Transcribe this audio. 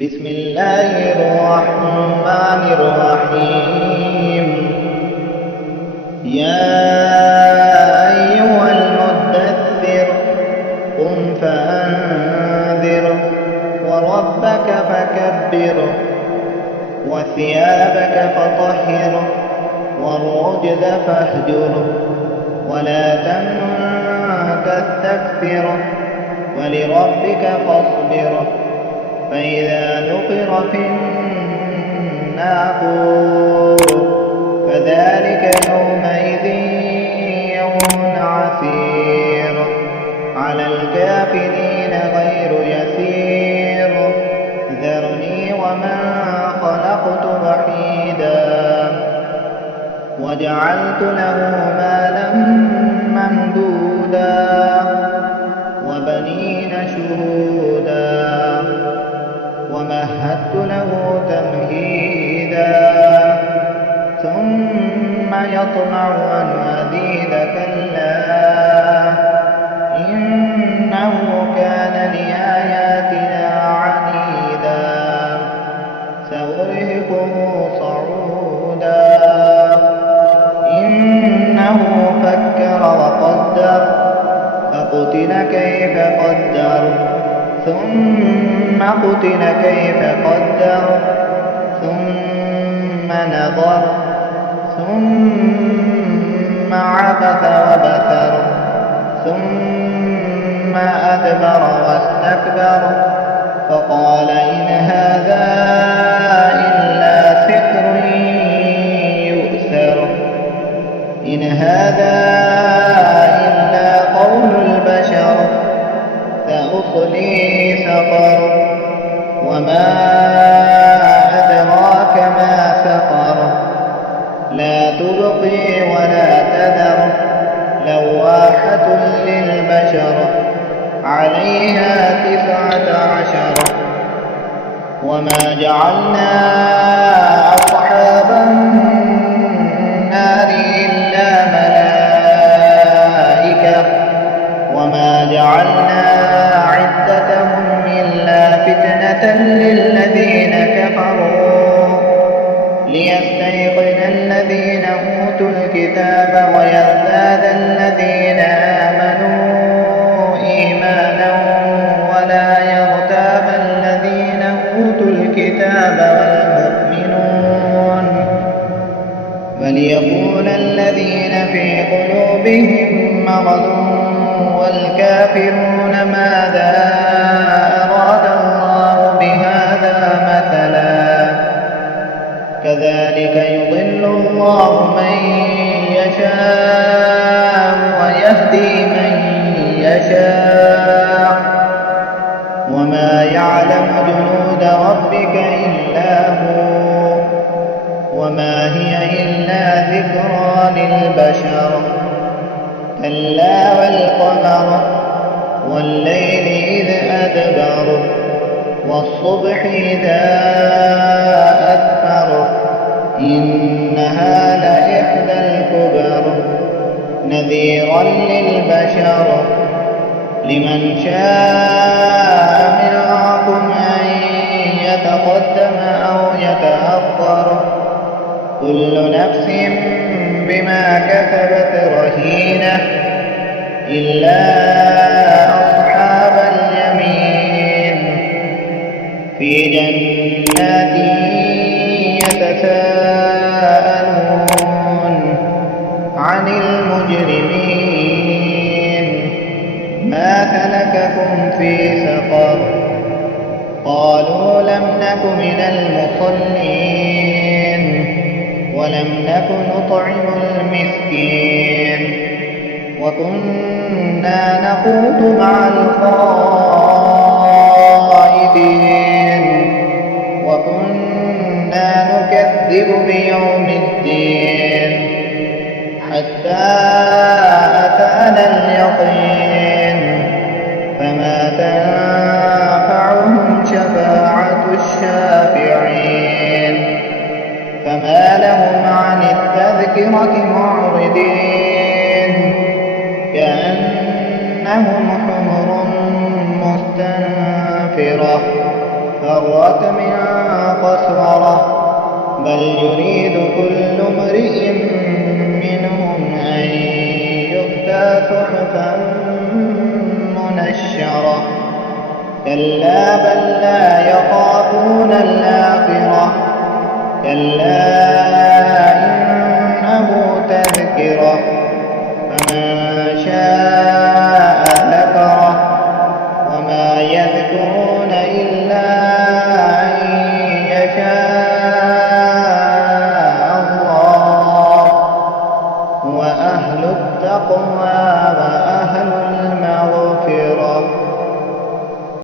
بسم الله الرحمن الرحيم. يا أيها المدثر قم فأنذر وربك فكبر وثيابك فطهر والرجز فاهجر ولا تمنن تستكثر ولربك فاصبر فإذا نقر في الناقور فذلك يومئذ يوم عسير على الكافرين غير يسير. ذرني ومن خلقت وحيدا وجعلت له مالا ممدودا وبنين شهودا ومهدت له تمهيدا ثم يطمع أن أزيد كلا إنه كان لآياتنا عنيدا سأرهقه صعودا إنه فكر وقدر فقتل كيف قدر ثم قتل كيف قدر ثم نظر ثم عبس وبسر ثم أدبر واستكبر فقال إن هذا إلا سحر يؤثر إن هذا إلا قول البشر سأصليه سقر وما أدراك ما سقر لا تبقي ولا تذر لواحة للبشر عليها 19 وما جعلنا أصحاب النار إلا ملائكة وما جعلنا عدتهم إلا فتنة للذين كفروا ليستيقن الذين أوتوا الكتاب ويزداد الذين آمنوا إيمانا ولا يرتاب الذين أوتوا الكتاب والمؤمنون وليقول الذين في قلوبهم مرض والكافرون ماذا أراد الله بهذا مثلا كذلك يضل الله من يشاء ويهدي من يشاء وما يعلم جنود ربك إلا هو وما هي إلا ذكرى للبشر كلا والقمر والليل إذ أدبر والصبح إذا أسفر إنها لإحدى الكبر نذيرا للبشر لمن شاء منكم أن يتقدم أو يتأخر كل نفس بما كسبت رهينة إلا أصحاب اليمين في جنات يتساءلون عن المجرمين ما سلككم في سقر قالوا لم نك من المصلين ولم نك نطعم المسكين وكنا نخوض مع الخائضين وكنا نكذب بيوم الدين حتى أتانا اليقين فما تنفعهم شفاعة الشافعين فما لهم عن التذكرة معرضين كأنهم حمر مستنفرة فرت من قسورة بل يريد كل امرئ منهم أن يؤتى صحفا منشرة كلا بل لا يخافون الآخرة كلا إنه تذكرة